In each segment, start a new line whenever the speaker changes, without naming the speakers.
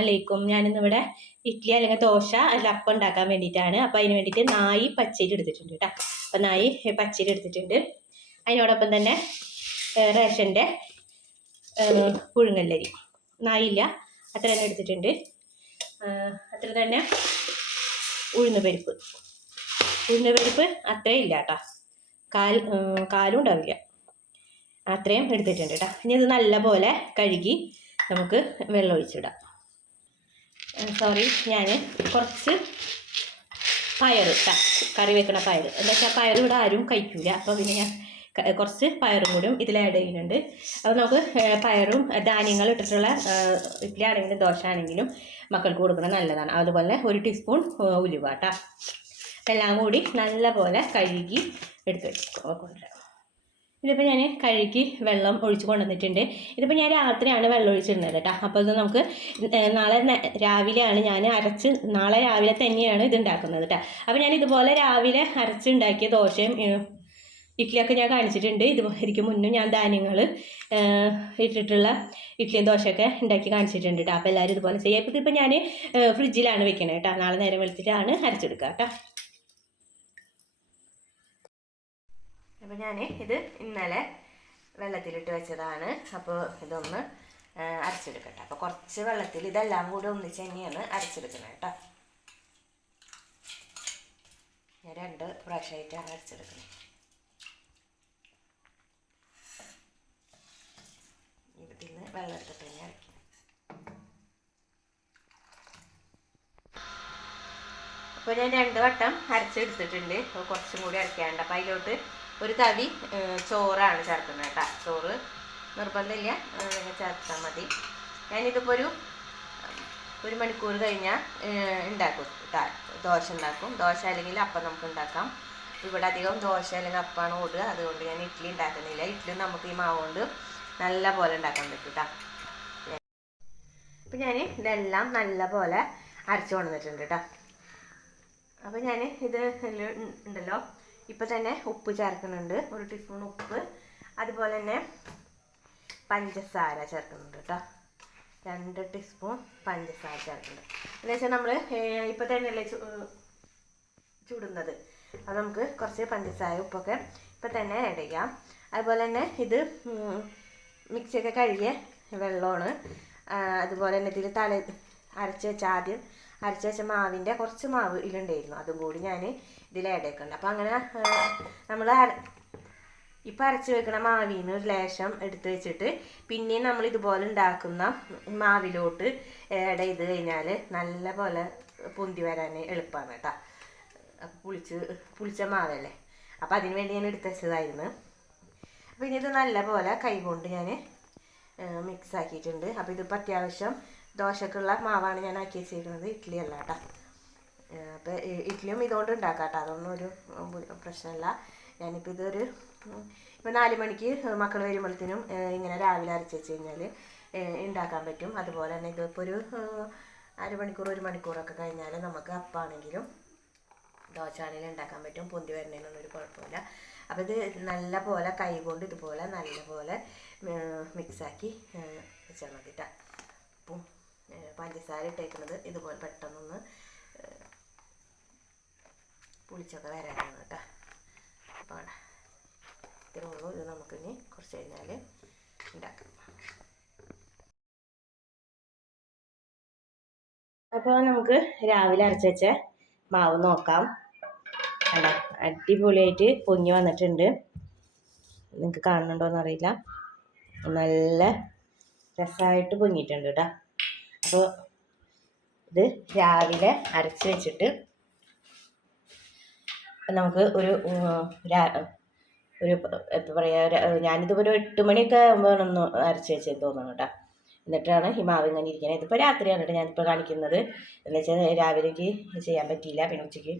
അലൈക്കും ഞാനിന്നിവിടെ ഇഡ്ഡലി അല്ലെങ്കിൽ ദോശ അല്ല അപ്പം ഉണ്ടാക്കാൻ വേണ്ടിയിട്ടാണ്. അപ്പോൾ അതിന് വേണ്ടിയിട്ട് നായി പച്ചരി എടുത്തിട്ടുണ്ട് കേട്ടോ. അപ്പോൾ നായി പച്ചരി എടുത്തിട്ടുണ്ട്. അതിനോടൊപ്പം തന്നെ റേഷന്റെ പുഴുങ്ങല്ലരി. നായില്ല അത്ര തന്നെ എടുത്തിട്ടുണ്ട്. അത്ര തന്നെ ഉഴുന്ന പരിപ്പ്. ഉഴുന്ന പരിപ്പ് അത്രയും ഇല്ല കേട്ടോ. കാൽ കാലും ഉണ്ടാവില്ല. അത്രയും എടുത്തിട്ടുണ്ട് കേട്ടോ. ഇനി ഇത് നല്ലപോലെ കഴുകി നമുക്ക് വെള്ളം ഒഴിച്ചിടാം. സോറി ഞാൻ കുറച്ച് പയർ കറി വെക്കണ പയർ എന്താ വെച്ചാൽ പയർ ഇവിടെ ആരും കഴിക്കില്ല അപ്പോൾ പിന്നെ ഞാൻ കുറച്ച് പയറും കൂടിയും ഇതിൽ ആഡ് ചെയ്യുന്നുണ്ട്. അപ്പോൾ നമുക്ക് പയറും ധാന്യങ്ങൾ ഇട്ടിട്ടുള്ള ഇഡ്ഡലി ആണെങ്കിലും ദോശ ആണെങ്കിലും മക്കൾക്ക് കൊടുക്കുന്നത് നല്ലതാണ്. അതുപോലെ ഒരു ടീസ്പൂൺ ഉലുവാട്ട എല്ലാം കൂടി നല്ലപോലെ കഴുകി എടുത്ത് കൊണ്ടുവരാം ഇതിപ്പോൾ ഞാൻ കഴുകി വെള്ളം ഒഴിച്ച് കൊണ്ടുവന്നിട്ടുണ്ട്. ഇതിപ്പോൾ ഞാൻ രാത്രിയാണ് വെള്ളം ഒഴിച്ചിരുന്നത് കേട്ടോ. അപ്പോൾ ഇത് നമുക്ക് നാളെ രാവിലെയാണ് ഞാൻ അരച്ച് നാളെ രാവിലെ തന്നെയാണ് ഇത് ഉണ്ടാക്കുന്നത് കേട്ടോ. അപ്പോൾ ഞാൻ ഇതുപോലെ രാവിലെ അരച്ച് ഉണ്ടാക്കിയ ദോശയും ഇഡ്ഡലിയൊക്കെ ഞാൻ കാണിച്ചിട്ടുണ്ട്. ഇത് ഇതിക്ക് മുന്നും ഞാൻ ധാന്യങ്ങൾ ഇട്ടിട്ടുള്ള ഇഡ്ഡലിയും ദോശയൊക്കെ ഉണ്ടാക്കി കാണിച്ചിട്ടുണ്ട് കേട്ടോ. അപ്പോൾ എല്ലാവരും ഇതുപോലെ ചെയ്യാം. ഇപ്പോൾ ഇതിപ്പോൾ ഞാൻ ഫ്രിഡ്ജിലാണ് വെക്കണേ കേട്ടോ. നാളെ നേരം വെളുത്തിട്ടാണ് അരച്ചെടുക്കുക കേട്ടോ. അപ്പോൾ ഞാൻ ഇത് ഇന്നലെ വെള്ളത്തിലിട്ട് വെച്ചതാണ്. അപ്പോൾ ഇതൊന്ന് അരച്ചെടുക്കട്ടെ. അപ്പോൾ കുറച്ച് വെള്ളത്തിൽ ഇതെല്ലാം കൂടി ഒന്നിച്ച് തന്നെയാണ് അരച്ചെടുക്കുന്നത് കേട്ടോ. ഞാൻ രണ്ട് പ്രാവശ്യമായിട്ടാണ് അരച്ചെടുക്കുന്നത്. ഇതിൽ നിന്ന് വെള്ളം തന്നെ അപ്പോൾ ഞാൻ രണ്ട് വട്ടം അരച്ചെടുത്തിട്ടുണ്ട്. അപ്പോൾ കുറച്ചും കൂടി അരയ്ക്കാനുണ്ട്. അപ്പോൾ അതിലോട്ട് ഒരു തവി ചോറാണ് ചേർക്കുന്നത് കേട്ടോ ചോറ്. നിർബന്ധമില്ല അങ്ങനെ ചേർത്താൽ മതി. ഞാനിതിപ്പോൾ ഒരു ഒരു മണിക്കൂർ കഴിഞ്ഞാൽ ഉണ്ടാക്കും. ദോശ ഉണ്ടാക്കും. ദോശ അല്ലെങ്കിൽ അപ്പം നമുക്ക് ഉണ്ടാക്കാം. ഇവിടെ അധികം ദോശ അല്ലെങ്കിൽ അപ്പമാണ് ഓടുക അതുകൊണ്ട് ഞാൻ ഇഡ്ഡലി ഉണ്ടാക്കുന്നില്ല. ഇഡ്ഡലി നമുക്ക് ഈ മാവ് കൊണ്ട് നല്ല പോലെ ഉണ്ടാക്കാൻ പറ്റും കേട്ടോ അപ്പം ഞാൻ ഇതെല്ലാം നല്ല പോലെ അരച്ചു കൊണ്ടുവന്നിട്ടുണ്ട് കേട്ടോ അപ്പം ഞാൻ ഇത് ഉണ്ടല്ലോ ഇപ്പം തന്നെ ഉപ്പ് ചേർക്കുന്നുണ്ട്. ഒരു ടീസ്പൂൺ ഉപ്പ്. അതുപോലെ തന്നെ പഞ്ചസാര ചേർക്കുന്നുണ്ട് കേട്ടോ. രണ്ട് ടീസ്പൂൺ പഞ്ചസാര ചേർക്കുന്നുണ്ട്. എന്ന് വെച്ചാൽ നമ്മൾ ഇപ്പോൾ തന്നെയല്ലേ ചുടുന്നത്. അത് നമുക്ക് കുറച്ച് പഞ്ചസാര ഉപ്പൊക്കെ ഇപ്പം തന്നെ ആഡ് ചെയ്യാം. അതുപോലെ തന്നെ ഇത് മിക്സിയൊക്കെ കഴുകിയ വെള്ളമാണ്. അതുപോലെ തന്നെ ഇതിൽ തല അരച്ച് വെച്ച ആദ്യം അരച്ച് വെച്ച മാവിന്റെ കുറച്ച് മാവ് ഇതിലുണ്ടായിരുന്നു. അതും കൂടി ഞാൻ ഇതിൽ ആഡ് ആക്കുന്നുണ്ട് അപ്പോൾ അങ്ങനെ നമ്മൾ ഇപ്പം അരച്ച് വെക്കണ മാവിന്ന് ഒരു ലേശം എടുത്ത് വെച്ചിട്ട് പിന്നെയും നമ്മൾ ഇതുപോലെ ഉണ്ടാക്കുന്ന മാവിലോട്ട് ആഡ് ചെയ്ത് കഴിഞ്ഞാൽ നല്ല പോലെ പൊന്തി വരാൻ എളുപ്പമാണ് കേട്ടോ അപ്പം പുളിച്ച് പുളിച്ച മാവല്ലേ? അപ്പം അതിന് വേണ്ടി ഞാൻ എടുത്ത് വെച്ചതായിരുന്നു. ഇനി ഇത് നല്ല പോലെ കൈകൊണ്ട് ഞാൻ മിക്സ് ആക്കിയിട്ടുണ്ട്. അപ്പോൾ ഇതിപ്പോൾ അത്യാവശ്യം ദോശക്കുള്ള മാവാണ് ഞാൻ ആക്കി വെച്ചിരിക്കുന്നത് ഇഡ്ഡലി അല്ല കേട്ടോ അപ്പോൾ ഇഡ്ഡലിയും ഇതുകൊണ്ട് ഉണ്ടാക്കാം കേട്ടോ അതൊന്നും ഒരു പ്രശ്നമല്ല ഞാനിപ്പോൾ ഇതൊരു ഉം, ഇപ്പോൾ നാല് മണിക്ക് മക്കൾ വരുമ്പോഴത്തേനും ഇങ്ങനെ രാവിലെ അരച്ച് വെച്ച് കഴിഞ്ഞാൽ ഉണ്ടാക്കാൻ പറ്റും. അതുപോലെ തന്നെ ഇതിപ്പോൾ ഒരു അരമണിക്കൂർ ഒരു മണിക്കൂറൊക്കെ കഴിഞ്ഞാൽ നമുക്ക് അപ്പാണെങ്കിലും ദോശ ആണെങ്കിലും ഉണ്ടാക്കാൻ പറ്റും. പൊന്തി വരുന്നതിനൊന്നും ഒരു കുഴപ്പമില്ല. അപ്പോൾ ഇത് നല്ല പോലെ കൈ കൊണ്ട് ഇതുപോലെ നല്ല പോലെ മിക്സാക്കി വെച്ചാൽ മതി കേട്ടോ പഞ്ചസാര ഇട്ടേക്കുന്നത് ഇതുപോലെ പെട്ടെന്നൊന്ന് പുളിച്ചൊക്കെ വരാനാണ് കേട്ടോ. അപ്പോൾ ഇത്രേ ഉള്ളൂ. ഇത് നമുക്കിനി കുറച്ച് കഴിഞ്ഞാൽ ഉണ്ടാക്കാം. അപ്പോൾ നമുക്ക് രാവിലെ അരച്ച് വെച്ച മാവ് നോക്കാം. അല്ല അടിപൊളിയായിട്ട് പൊങ്ങി വന്നിട്ടുണ്ട്. നിങ്ങൾക്ക് കാണുന്നുണ്ടോയെന്ന് അറിയില്ല നല്ല രസമായിട്ട് പൊങ്ങിയിട്ടുണ്ട് കേട്ടോ. അപ്പോൾ ഇത് രാവിലെ അരച്ച് വെച്ചിട്ട് നമുക്ക് ഒരു ഒരു എന്താ പറയുക ഞാനിതുപോലെ ഒരു എട്ട് മണിയൊക്കെ ആകുമ്പോൾ ഒന്ന് അരച്ച് വെച്ചെന്ന് തോന്നുന്നു കേട്ടോ. എന്നിട്ടാണ് ഈ മാവ് ഇങ്ങനെ ഇരിക്കുന്നത് ഇതിപ്പോൾ രാത്രിയാണ് കേട്ടോ ഞാനിപ്പോൾ കാണിക്കുന്നത്. എന്ന് വെച്ചാൽ രാവിലേക്ക് ചെയ്യാൻ പറ്റിയില്ല. പിന്നെ ഉച്ചയ്ക്ക്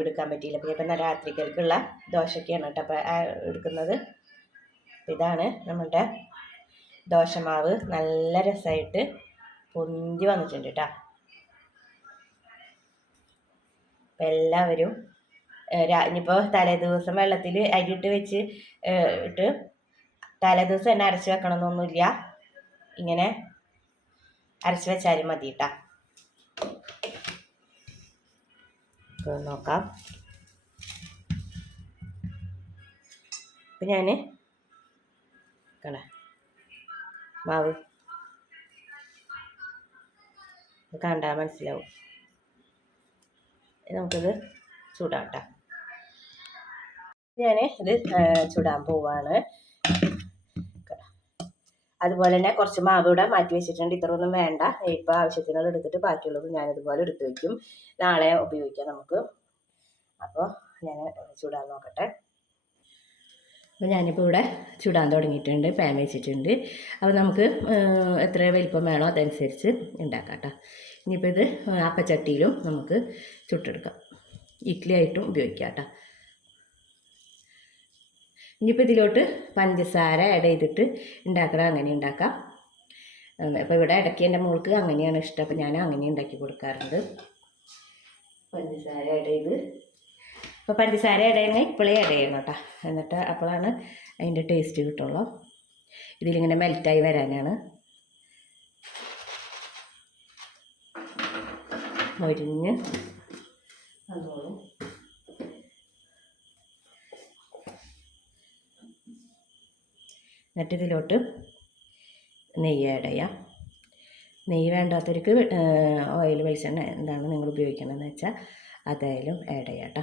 എടുക്കാൻ പറ്റിയില്ല. പിന്നെ ഇപ്പം രാത്രികൾക്കുള്ള ദോശയ്ക്കാണ് കേട്ടോ അപ്പോൾ എടുക്കുന്നത്. ഇതാണ് നമ്മളുടെ ദോശമാവ്. നല്ല രസമായിട്ട് പൊന്തി വന്നിട്ടുണ്ട് കേട്ടോ. എല്ലാവരും ഇനിയിപ്പോൾ തലേദിവസം വെള്ളത്തിൽ അരിയിട്ട് വെച്ച് ഇട്ട് തലേദിവസം തന്നെ അരച്ച് വെക്കണമെന്നൊന്നുമില്ല ഇങ്ങനെ അരച്ച് വെച്ചാലും മതി കേട്ടോ നോക്കാം. അപ്പം ഞാൻ മാവ്. കണ്ടാൽ മനസ്സിലാവും. നമുക്കിത് ചൂടാട്ടാം. ഞാൻ ഇത് ചുടാൻ പോവാണ്. അതുപോലെ തന്നെ കുറച്ച് മാവ് മാറ്റി വെച്ചിട്ടുണ്ട്. ഇത്രയൊന്നും വേണ്ട. ഇപ്പം ആവശ്യത്തിനുള്ള എടുത്തിട്ട് ബാക്കിയുള്ളത് ഞാൻ ഇതുപോലെ എടുത്ത് വെക്കും. നാളെ ഉപയോഗിക്കാം നമുക്ക്. അപ്പോൾ ഞാൻ ചൂടാൻ നോക്കട്ടെ. അപ്പോൾ ഞാനിപ്പോൾ ഇവിടെ ചൂടാൻ തുടങ്ങിയിട്ടുണ്ട്. പാൻ വെച്ചിട്ടുണ്ട്. അപ്പോൾ നമുക്ക് എത്ര വലിപ്പം വേണോ അതനുസരിച്ച് ഉണ്ടാക്കാം കേട്ടോ ഇനിയിപ്പോൾ ഇത് അപ്പച്ചട്ടിയിലും നമുക്ക് ചുട്ടെടുക്കാം. ഇഡ്ഡലി ആയിട്ടും ഉപയോഗിക്കാം കേട്ടോ. ഇനിയിപ്പോൾ ഇതിലോട്ട് പഞ്ചസാര ആഡ് ചെയ്തിട്ട് ഉണ്ടാക്കണം അങ്ങനെ ഉണ്ടാക്കാം അപ്പോൾ ഇവിടെ ഇടയ്ക്ക് എന്റെ മോൾക്ക് അങ്ങനെയാണ് ഇഷ്ടം. അപ്പോൾ ഞാൻ അങ്ങനെ ഉണ്ടാക്കി കൊടുക്കാറുണ്ട്. പഞ്ചസാര ആഡ് ചെയ്ത്. അപ്പോൾ പഞ്ചസാര ആഡ് ചെയ്യണേ ഇപ്പോഴേ ആഡ് ചെയ്യണം കേട്ടോ എന്നിട്ട് അപ്പോഴാണ് അതിന്റെ ടേസ്റ്റ് കിട്ടുള്ളൂ. ഇതിലിങ്ങനെ മെൽറ്റായി വരാനാണ്. മൊരിഞ്ഞ്. അതോളും. എന്നിട്ട് ഇതിലോട്ട് നെയ്യ് ആഡ് ചെയ്യാം. നെയ്യ് വേണ്ടാത്തവർക്ക് ഓയിൽ വെളിച്ചെണ്ണ എന്താണ് നിങ്ങൾ ഉപയോഗിക്കണമെന്ന് വെച്ചാൽ അതായാലും ആഡ് ചെയ്യാം കേട്ടോ.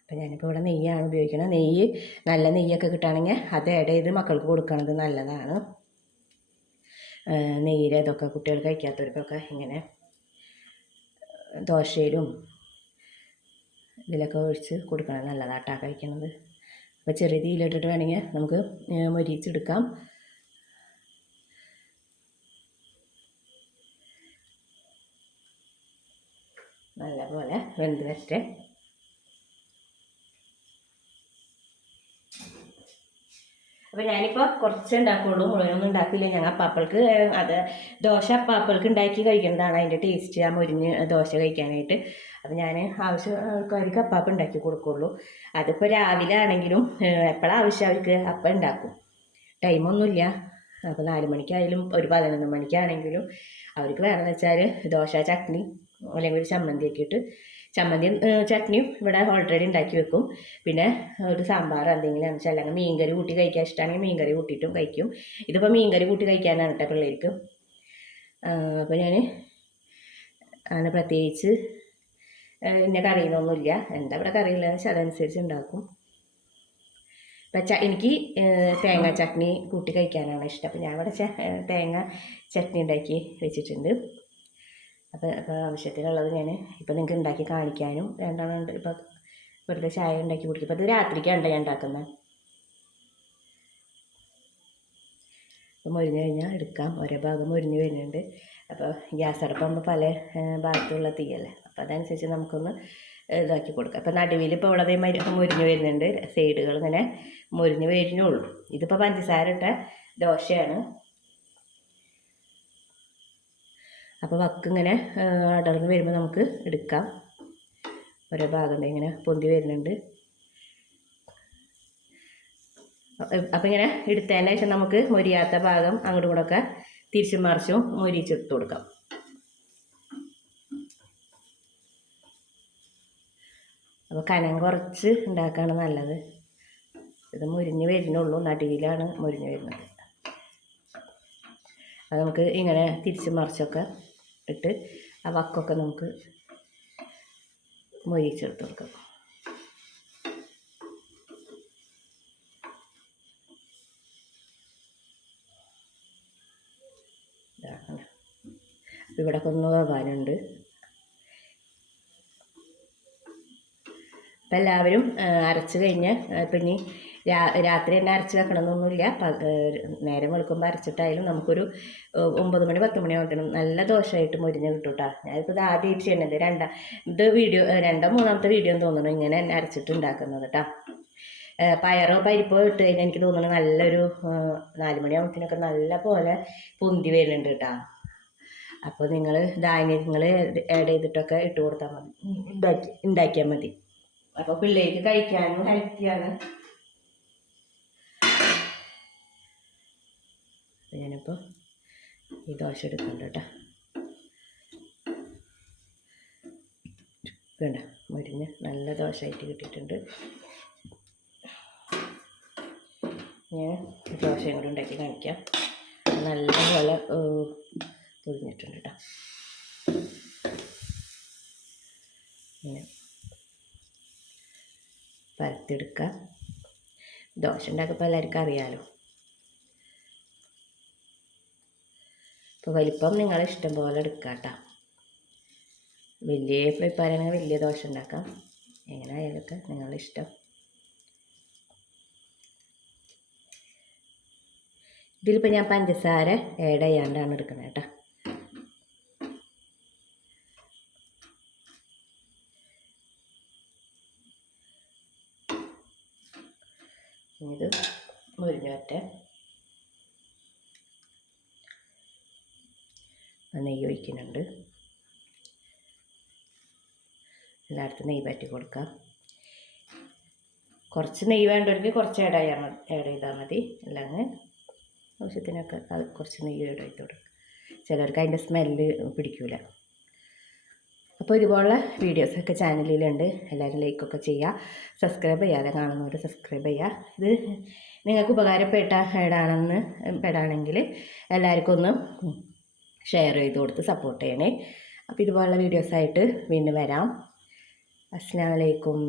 അപ്പം ഞാനിപ്പോൾ ഇവിടെ നെയ്യാണ് ഉപയോഗിക്കുന്നത് നെയ്യ് നല്ല നെയ്യൊക്കെ കിട്ടുകയാണെങ്കിൽ അത് ആഡ് ചെയ്ത് മക്കൾക്ക് കൊടുക്കുന്നത് നല്ലതാണ്. നെയ്യിൽ ഇതൊക്കെ കുട്ടികൾ കഴിക്കാത്തവർക്കൊക്കെ ഇങ്ങനെ ദോശയിലും ഇതിലൊക്കെ ഒഴിച്ച് കൊടുക്കണം നല്ലതാട്ടാ കഴിക്കണത്. അപ്പോൾ ചെറിയ തീയിലിട്ടിട്ട് വേണമെങ്കിൽ നമുക്ക് മൊരിച്ചെടുക്കാം. നല്ലപോലെ വെന്ത് വരട്ടെ. അപ്പോൾ ഞാനിപ്പോൾ കുറച്ച് ഉണ്ടാക്കുള്ളൂ. മുഴുവനൊന്നും ഉണ്ടാക്കില്ല ഞങ്ങൾ അപ്പാപ്പൾക്ക് അത് ദോശ അപ്പാപ്പൾക്ക് ഉണ്ടാക്കി കഴിക്കുന്നതാണ് അതിന്റെ ടേസ്റ്റ് ആ മുരിഞ്ഞ് ദോശ കഴിക്കാനായിട്ട്. അപ്പോൾ ഞാൻ ആവശ്യക്കാർക്ക് അപ്പാപ്പ ഉണ്ടാക്കി കൊടുക്കുള്ളൂ. അതിപ്പോൾ രാവിലെ ആണെങ്കിലും എപ്പോഴാണ് ആവശ്യം അവർക്ക് അപ്പം ഉണ്ടാക്കും. ടൈമൊന്നുമില്ല അപ്പോൾ നാല് മണിക്കായാലും ഒരു പതിനൊന്ന് മണിക്കാണെങ്കിലും അവർക്ക് വേണമെന്ന് വെച്ചാൽ ദോശ ചട്നി അല്ലെങ്കിൽ ഒരു ചമ്മന്തി ഒക്കെ ഇട്ട് ചമ്മന്തിയും ചട്നിയും ഇവിടെ ഓൾറെഡി ഉണ്ടാക്കി വെക്കും. പിന്നെ ഒരു സാമ്പാർ എന്തെങ്കിലും വെച്ചാൽ അല്ലെങ്കിൽ മീൻകറി കൂട്ടി കഴിക്കാൻ ഇഷ്ടമാണെങ്കിൽ മീൻകറി കൂട്ടിയിട്ടും കഴിക്കും. ഇതിപ്പോൾ മീൻകറി കൂട്ടി കഴിക്കാനാണ് കേട്ടോ പിള്ളേർക്ക്. അപ്പോൾ ഞാൻ അങ്ങനെ പ്രത്യേകിച്ച് എന്നെ കറിയുന്നൊന്നുമില്ല എന്താ ഇവിടെ കറിയില്ല വെച്ചാൽ അതനുസരിച്ച് ഉണ്ടാക്കും. എനിക്ക് തേങ്ങ ചട്നി കൂട്ടി കഴിക്കാനാണ് ഇഷ്ടം. അപ്പം ഞാൻ ഇവിടെ തേങ്ങ ചട്നി ഉണ്ടാക്കി വെച്ചിട്ടുണ്ട്. അപ്പോൾ അപ്പോൾ ആവശ്യത്തിനുള്ളത് ഞാൻ ഇപ്പോൾ നിങ്ങൾക്ക് ഉണ്ടാക്കി കാണിക്കാനും രണ്ടെണ്ണം ഇപ്പോൾ വെറുതെ ചായ ഉണ്ടാക്കി കുടിക്കും. ഇപ്പോൾ ഇത് രാത്രിക്കാണ് ഞാൻ ഉണ്ടാക്കുന്നത്. അപ്പോൾ മുരിഞ്ഞ് കഴിഞ്ഞാൽ എടുക്കാം. ഓരോ ഭാഗം മുരിഞ്ഞ് വരുന്നുണ്ട്. അപ്പോൾ ഗ്യാസ് അടുപ്പാകുമ്പോൾ പല ഭാഗത്തുള്ള തീയല്ലേ? അപ്പോൾ അതനുസരിച്ച് നമുക്കൊന്ന് ഇതാക്കി കൊടുക്കാം. അപ്പോൾ നടുവിൽ ഇപ്പോൾ ഇവിടെ അതേമാതിരി ഇപ്പോൾ മുരിഞ്ഞ് വരുന്നുണ്ട്. സൈഡുകൾ ഇങ്ങനെ മുരിഞ്ഞ് വരുന്നേ ഉള്ളൂ ഇതിപ്പോൾ പഞ്ചസാര ഇട്ട ദോശയാണ്. അപ്പോൾ വക്ക് ഇങ്ങനെ അടർന്ന് വരുമ്പോൾ നമുക്ക് എടുക്കാം. ഓരോ ഭാഗം ഇങ്ങനെ പൊന്തി വരുന്നുണ്ട്. അപ്പം ഇങ്ങനെ എടുത്തതിന് ശേഷം നമുക്ക് മൊരിയാത്ത ഭാഗം അങ്ങോട്ടും കൂടെ തിരിച്ചും മറിച്ചും മൊരിച്ചെടുത്ത് കൊടുക്കാം. അപ്പോൾ കനം കുറച്ച് ഉണ്ടാക്കുകയാണ് നല്ലത്. ഇത് മുരിഞ്ഞ് വരുന്നുള്ളൂ നടുവിലാണ് മുരിഞ്ഞ് വരുന്നത്. അത് നമുക്ക് ഇങ്ങനെ തിരിച്ചും മറിച്ചൊക്കെ ഇട്ട് ആ വക്കൊക്കെ നമുക്ക് മൊരിച്ചെടുത്ത് കൊടുക്കാം. ഇവിടെ ഒന്ന് പോകാനുണ്ട് അപ്പം എല്ലാവരും അരച്ച് കഴിഞ്ഞ് പിന്നെ രാ രാത്രി തന്നെ അരച്ച് വെക്കണമെന്നൊന്നുമില്ല നേരം വെളുക്കുമ്പോൾ അരച്ചിട്ടായാലും നമുക്കൊരു ഒമ്പത് മണി പത്ത് മണി ആവട്ടണം നല്ല ദോഷമായിട്ട് മുരിഞ്ഞ് കിട്ടും കേട്ടോ ഞാനിപ്പോൾ ഇത് ആദ്യമായിട്ട് ചെയ്യണത് രണ്ടാം ഇത് വീഡിയോ രണ്ടോ മൂന്നാമത്തെ വീഡിയോ തോന്നുന്നു ഇങ്ങനെ തന്നെ അരച്ചിട്ട് ഉണ്ടാക്കുന്നത് കേട്ടോ പയറോ പരിപ്പോ ഇട്ട് കഴിഞ്ഞാൽ എനിക്ക് തോന്നുന്നു നല്ലൊരു ഏ, നാല് മണിയാകുമ്പോഴത്തേനൊക്കെ നല്ല പോലെ പൊന്തി വരുന്നുണ്ട് കേട്ടോ അപ്പോൾ നിങ്ങൾ ധാന്യങ്ങൾ ആഡ് ചെയ്തിട്ടൊക്കെ ഇട്ട് കൊടുത്താൽ മതി. ഉണ്ടാക്കി ഉണ്ടാക്കിയാൽ മതി. അപ്പോൾ പിള്ളേർക്ക് കഴിക്കാനും ഹെൽത്തിയാണ് ഞാനിപ്പോൾ ഈ ദോശ എടുക്കുന്നുണ്ട് വേണ്ട മുരിഞ്ഞ് നല്ല ദോശയായിട്ട് കിട്ടിയിട്ടുണ്ട്. ഞാൻ ദോശയും കൂടി ഉണ്ടാക്കി കാണിക്കാം. നല്ലപോലെ പൊരിഞ്ഞിട്ടുണ്ട് കേട്ടോ. ഇങ്ങനെ ദോശ ഉണ്ടാക്കുമ്പോൾ എല്ലാവർക്കും അറിയാമല്ലോ ഇപ്പോൾ വലിപ്പം നിങ്ങൾ ഇഷ്ടം പോലെ എടുക്കുക കേട്ടോ വലിയ ഫ്ലിപ്പാരാണെങ്കിൽ വലിയ ദോശ ഉണ്ടാക്കാം. എങ്ങനെ ആയാലൊക്കെ നിങ്ങളുടെ ഇഷ്ടം. ഇതിലിപ്പോൾ ഞാൻ പഞ്ചസാര ഏഡ് ചെയ്യാണ്ടാണ് എടുക്കുന്നത് കേട്ടോ. ഇത് മുരിഞ്ഞ വറ്റ നെയ്യ് ഒഴിക്കുന്നുണ്ട് എല്ലായിടത്തും നെയ്യ് പറ്റി കൊടുക്കാം. കുറച്ച് നെയ്യ് വേണ്ടവർക്ക് കുറച്ച് ആഡ് ചെയ്യാൻ മതി ആഡ് ചെയ്താൽ മതി. അല്ലെങ്കിൽ ആവശ്യത്തിനൊക്കെ കുറച്ച് നെയ്യ് ആഡ് ചെയ്ത് കൊടുക്കും. ചിലർക്ക് അതിന്റെ സ്മെല്ല് പിടിക്കൂല. അപ്പോൾ ഇതുപോലുള്ള വീഡിയോസൊക്കെ ചാനലിലുണ്ട് എല്ലാവരും ലൈക്കൊക്കെ ചെയ്യുക. സബ്സ്ക്രൈബ് ചെയ്യാതെ കാണുന്നവർ സബ്സ്ക്രൈബ് ചെയ്യുക. ഇത് നിങ്ങൾക്ക് ഉപകാരപ്പെട്ട ഏടാണെന്ന് പെടാണെങ്കിൽ എല്ലാവർക്കും ഒന്ന് ഷെയർ ചെയ്ത് കൊടുത്ത് സപ്പോർട്ട് ചെയ്യണേ. അപ്പോൾ ഇതുപോലുള്ള വീഡിയോസായിട്ട് വീണ്ടും വരാം. അസ്സാം വലൈക്കും